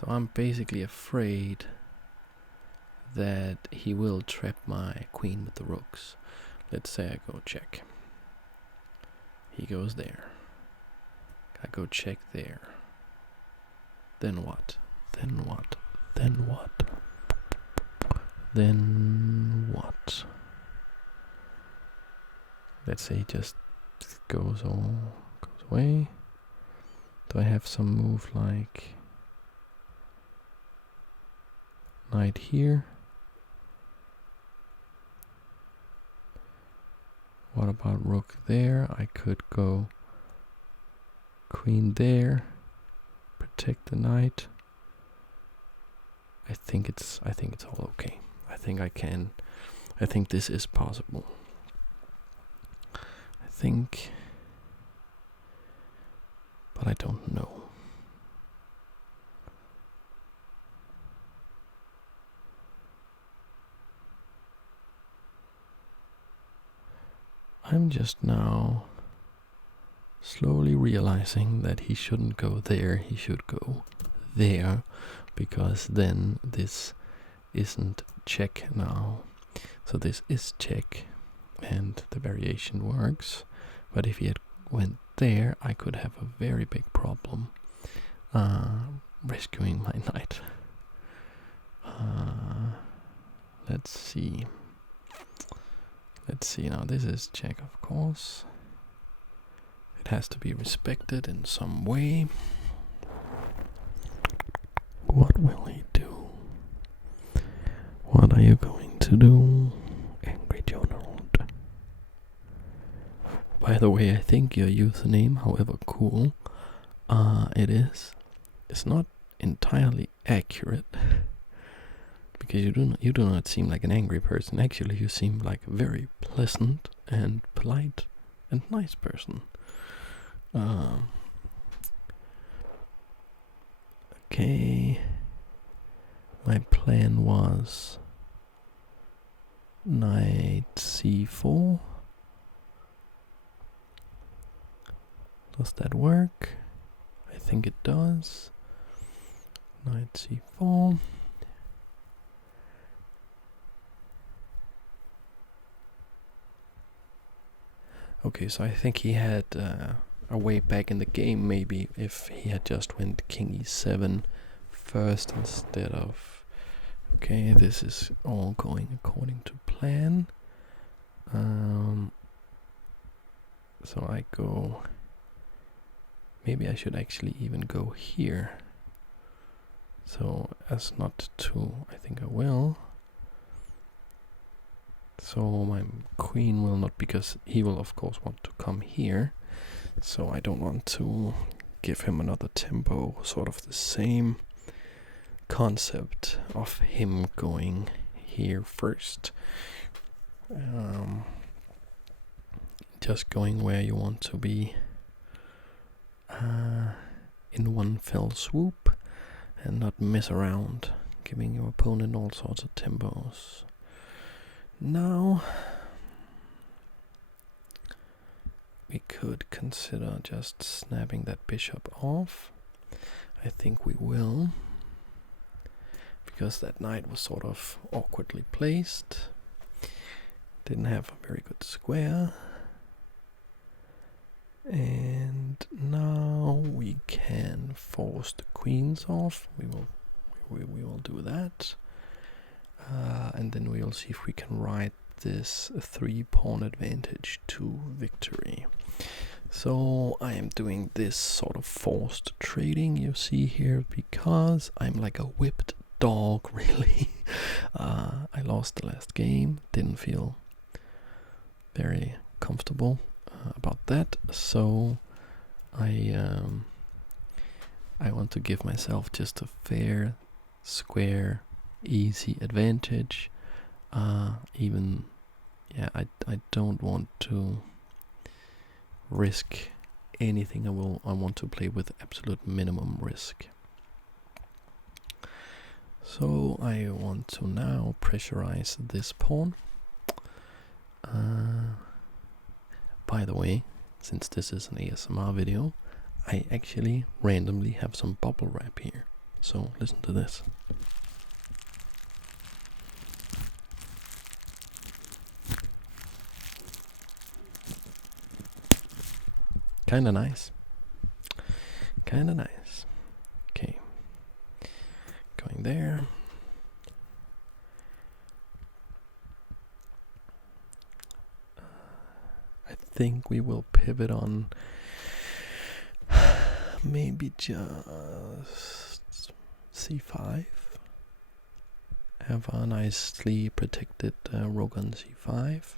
So I'm basically afraid that he will trap my queen with the rooks. Let's say I go check. He goes there. I go check there. Then what? Then what? Then what? Then what? Let's say he just goes away. Do I have some move like knight here? What about rook there? I could go queen there, protect the knight. I think it's all okay. I think this is possible. But I don't know. I'm just now slowly realizing that he shouldn't go there, he should go there, because then this isn't check now. So this is check, and the variation works. But if he had went there, I could have a very big problem rescuing my knight. Let's see. Now this is check, of course. It has to be respected in some way. What will he do? What are you going to do, Angry Jonald? By the way, I think your username, however cool it is, not entirely accurate. Because you do not seem like an angry person. Actually, you seem like a very pleasant and polite and nice person. Okay. My plan was knight c4. Does that work? I think it does. Knight c4. Okay, so I think he had a way back in the game, maybe, if he had just went king e7 first instead of... Okay, this is all going according to plan. So I go... Maybe I should actually even go here. So as not to... I think I will. So my queen will not, because he will of course want to come here. So I don't want to give him another tempo, sort of the same concept of him going here first. Just going where you want to be in one fell swoop and not mess around, giving your opponent all sorts of tempos. Now we could consider just snapping that bishop off. I think we will, because that knight was sort of awkwardly placed. Didn't have a very good square. And now we can force the queens off. We will do that. And then we'll see if we can ride this 3-pawn advantage to victory. So I am doing this sort of forced trading you see here, because I'm like a whipped dog, really. I lost the last game, didn't feel very comfortable about that, so I want to give myself just a fair, square, easy advantage. I don't want to risk anything. I want to play with absolute minimum risk. So I want to now pressurize this pawn. By the way, since this is an ASMR video, I actually randomly have some bubble wrap here. So listen to this. Kinda nice. Kinda nice. Okay. Going there. I think we will pivot on maybe just c5. Have a nicely protected rook on c5.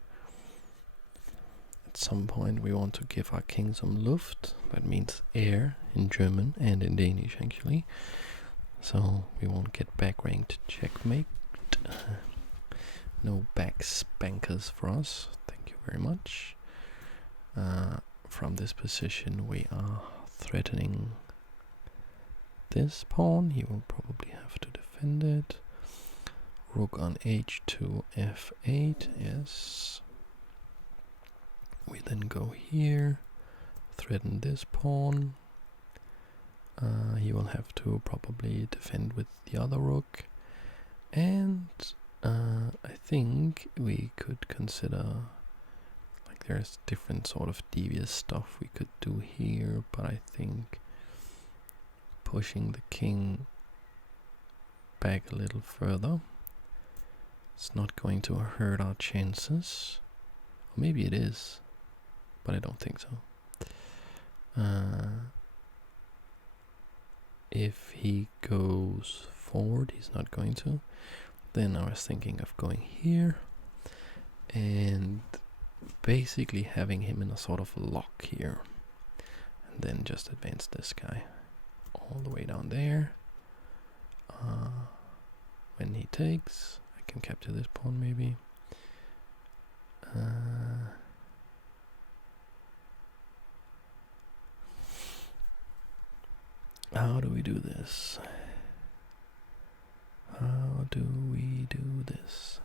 At some point we want to give our king some Luft. That means air in German and in Danish actually. So we won't get back ranked checkmate. No back spankers for us. Thank you very much. From this position we are threatening this pawn. He will probably have to defend it. Rook on h2 f8, yes. We then go here, threaten this pawn. He will have to probably defend with the other rook. And I think we could consider, like, there's different sort of devious stuff we could do here, but I think pushing the king back a little further, it's not going to hurt our chances. Or maybe it is, but I don't think so. If he goes forward, he's not going to. Then I was thinking of going here and basically having him in a sort of lock here, and then just advance this guy all the way down there. When he takes, I can capture this pawn maybe. How do we do this? How do we do this?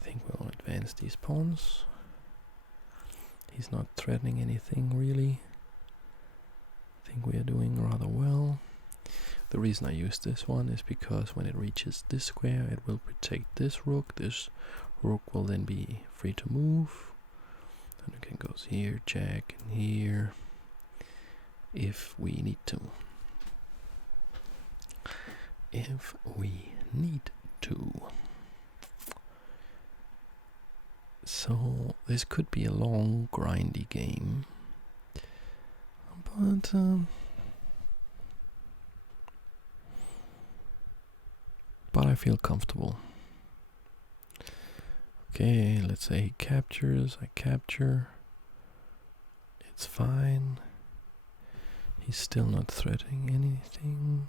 I think we'll advance these pawns. He's not threatening anything really. I think we are doing rather well. The reason I use this one is because when it reaches this square, it will protect this rook. This rook will then be free to move. And we can go here, jack, and here, if we need to. If we need to. So this could be a long, grindy game, but I feel comfortable. Okay, let's say he captures, I capture. It's fine. He's still not threatening anything.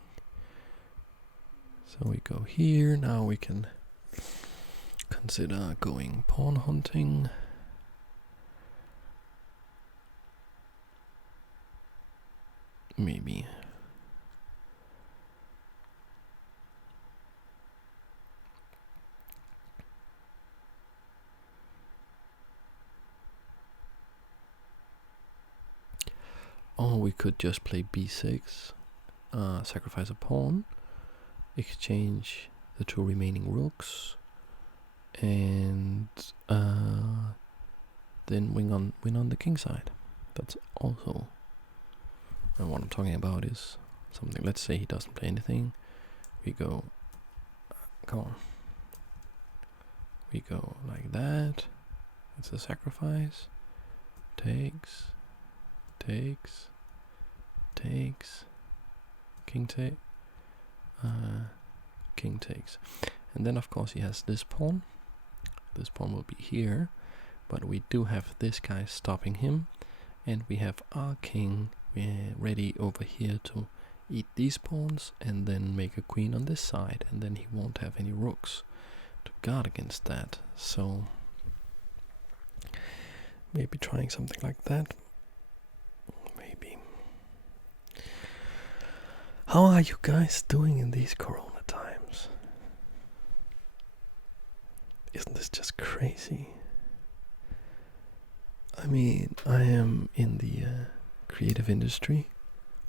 So we go here. Now we can consider going pawn hunting. Maybe. Or we could just play b6, sacrifice a pawn, exchange the 2 remaining rooks, and then win on the king side. That's also, and what I'm talking about is something. Let's say he doesn't play anything. We go, come on. We go like that. It's a sacrifice. Takes. King takes. And then of course he has this pawn. This pawn will be here, but we do have this guy stopping him, and we have our king ready over here to eat these pawns and then make a queen on this side, and then he won't have any rooks to guard against that. So maybe trying something like that. Maybe. How are you guys doing in these corona times? Isn't this just crazy? I mean, I am in the creative industry,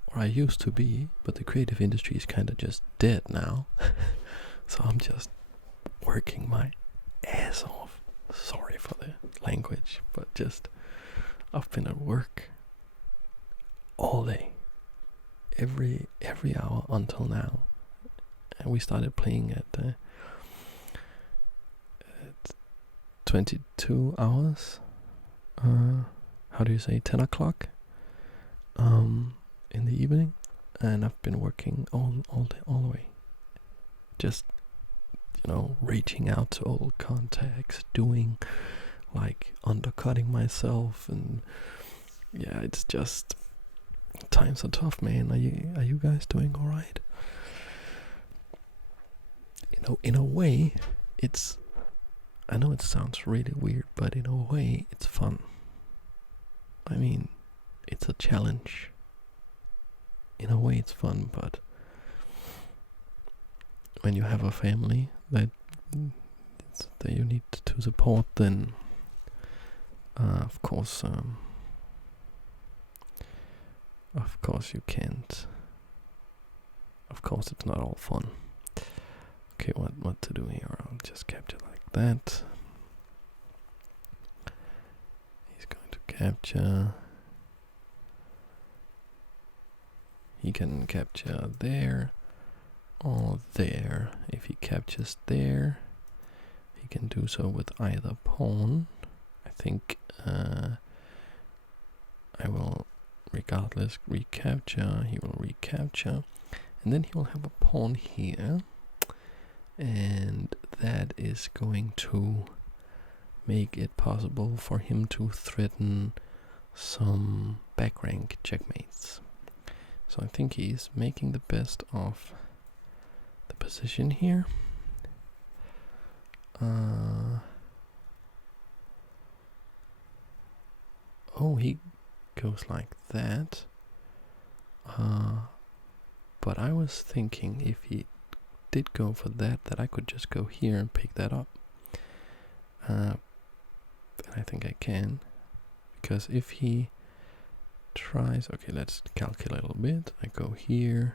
or I used to be, but the creative industry is kind of just dead now. So I'm just working my ass off. Sorry for the language, but just I've been at work all day, every hour until now, and we started playing at 22 hours. How do you say, 10 o'clock in the evening, and I've been working all day, all the way, just reaching out to old contacts, doing like undercutting myself, and yeah, it's just times are tough, man. Are you guys doing all right? In a way, it's, I know it sounds really weird, but in a way, it's fun. I mean, it's a challenge. In a way, it's fun, but when you have a family that you need to support, then of course you can't. Of course, it's not all fun. Okay, what to do here? I'll just capture like that. He's going to capture. He can capture there or there. If he captures there, he can do so with either pawn. I think I will regardless recapture. He will recapture, and then he will have a pawn here, and that is going to make it possible for him to threaten some back rank checkmates. So I think he's making the best of the position here. Oh, he goes like that. But I was thinking if he did go for that I could just go here and pick that up. And I think I can, Because if he tries, okay, let's calculate a little bit. I go here,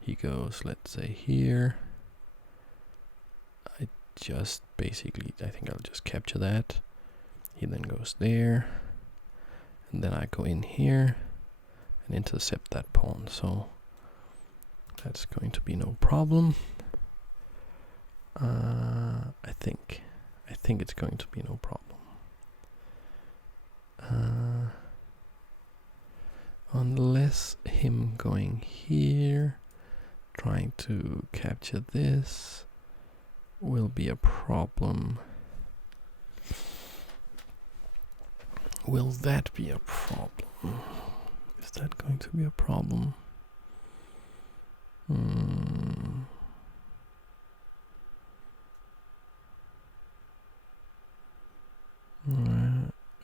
he goes, let's say here. I just basically, I think I'll just capture that. He then goes there, and then I go in here and intercept that pawn. So that's going to be no problem. I think it's going to be no problem. Unless him going here, trying to capture this, will be a problem. Will that be a problem? Is that going to be a problem?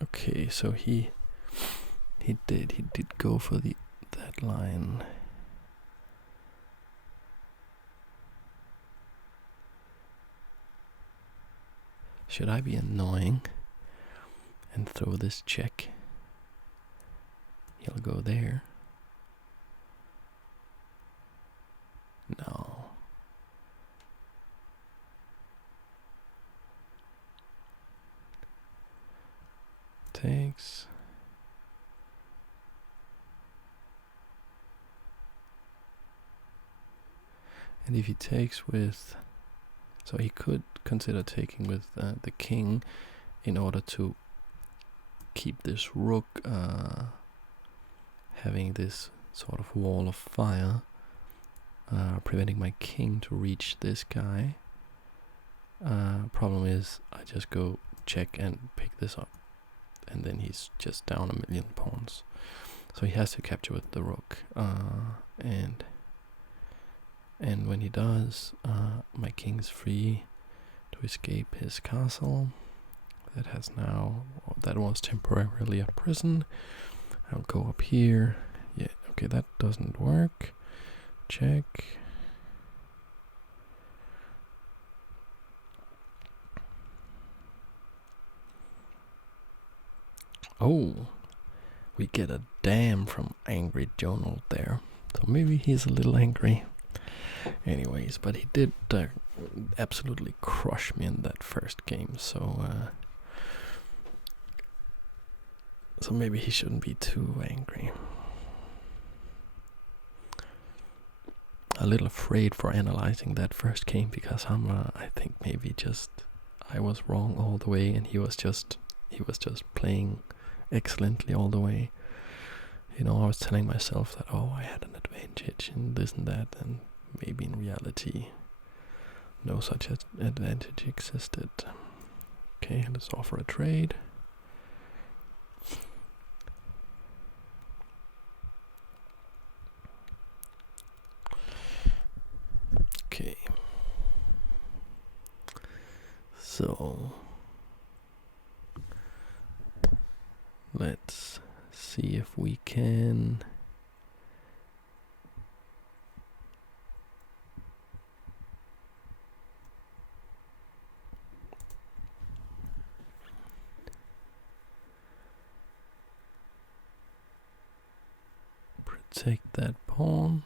Okay, so he did go for that line. Should I be annoying and throw this check? He'll go there. No. Takes. And if he takes with, so he could consider taking with the king in order to keep this rook having this sort of wall of fire, preventing my king to reach this guy. Problem is, I just go check and pick this up, and then he's just down a million pawns. So he has to capture with the rook, and when he does, my king's free to escape his castle. That was temporarily a prison. I'll go up here. Yeah, okay, that doesn't work. Check. Oh, we get a dam from Angry Jonald there. So maybe he's a little angry. Anyways, but he did absolutely crush me in that first game, so maybe he shouldn't be too angry. A little afraid for analyzing that first game because I think maybe just I was wrong all the way and he was just playing excellently all the way. You know, I was telling myself that I had an advantage in this and that, and maybe in reality no such advantage existed. Okay, let's offer a trade. Okay. So let's see if we can protect that pawn.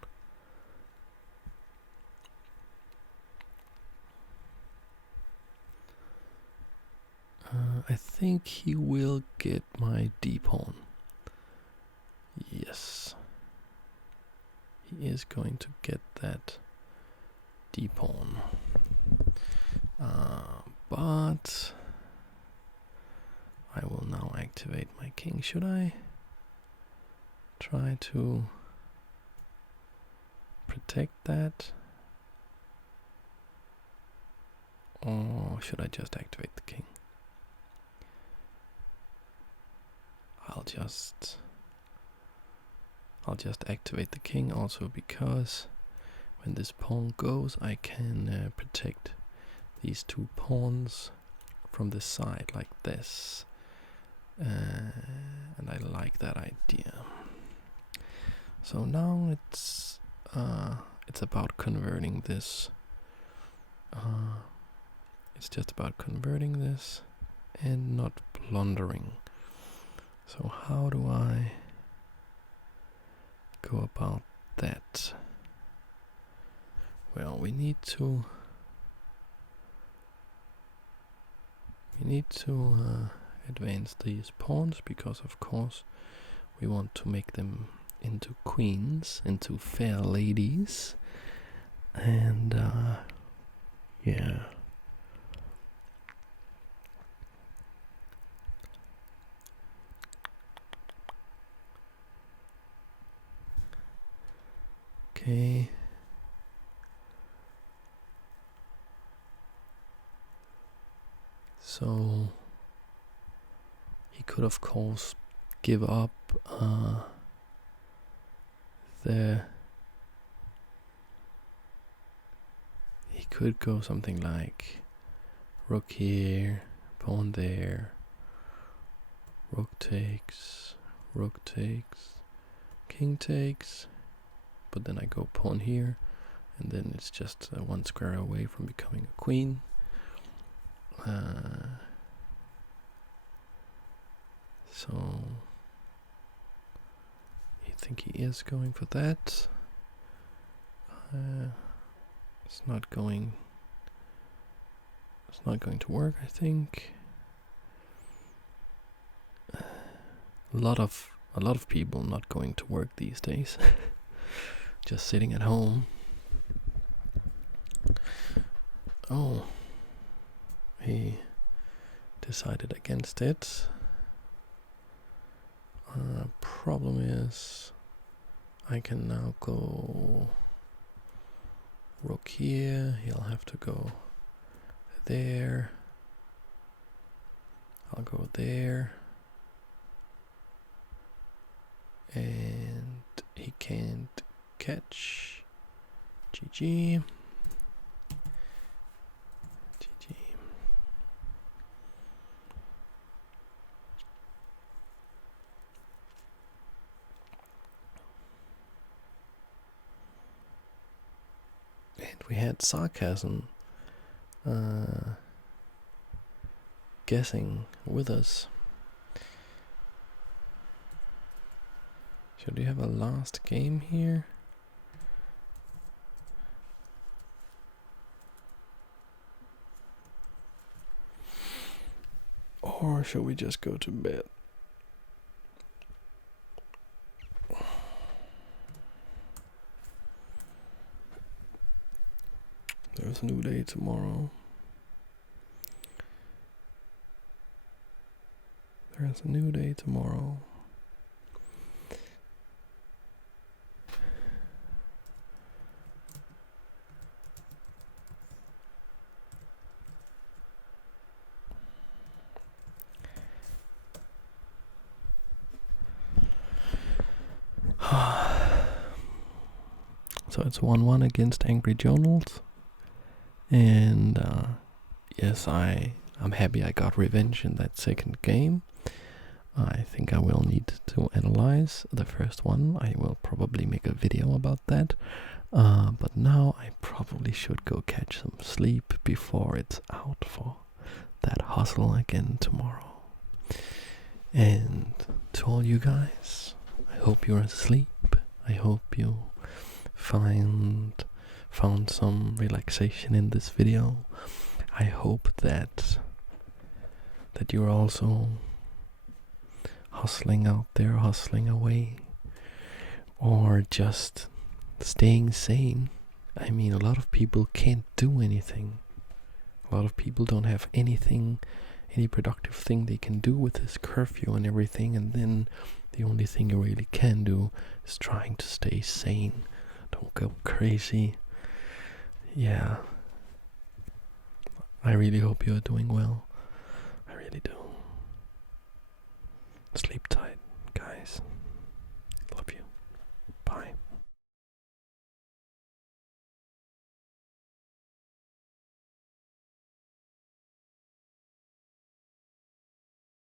I think he will get my D pawn. Yes. He is going to get that D pawn. But I will now activate my king. Should I try to protect that? Or should I just activate the king? I'll just activate the king also because when this pawn goes I can protect these two pawns from the side like this, and I like that idea. So now it's about converting this. It's just about converting this and not blundering. So how do I go about that? Well, we need to advance these pawns, because of course we want to make them into queens, into fair ladies. And yeah. Okay. So he could of course give up he could go something like rook here, pawn there, rook takes, king takes, but then I go pawn here, and then it's just one square away from becoming a queen. So I think he is going for that. It's not going to work, I think. A lot of people not going to work these days. Just sitting at home. Oh, he decided against it. Problem is, I can now go rook here. He'll have to go there. I'll go there. And he can't catch. GG. GG. And we had sarcasm guessing with us. Should we have a last game here? Or should we just go to bed? There's a new day tomorrow. There's a new day tomorrow. So it's 1-1 against Angry Jonald. And yes, I'm happy I got revenge in that second game. I think I will need to analyze the first one. I will probably make a video about that. But now I probably should go catch some sleep before it's out for that hustle again tomorrow. And to all you guys, I hope you're asleep. I hope you found some relaxation in this video. I hope that you're also hustling out there, hustling away, or just staying sane. I mean, a lot of people can't do anything. A lot of people don't have any productive thing they can do with this curfew and everything, and then the only thing you really can do is trying to stay sane. Don't go crazy. Yeah. I really hope you're doing well. I really do. Sleep tight, guys.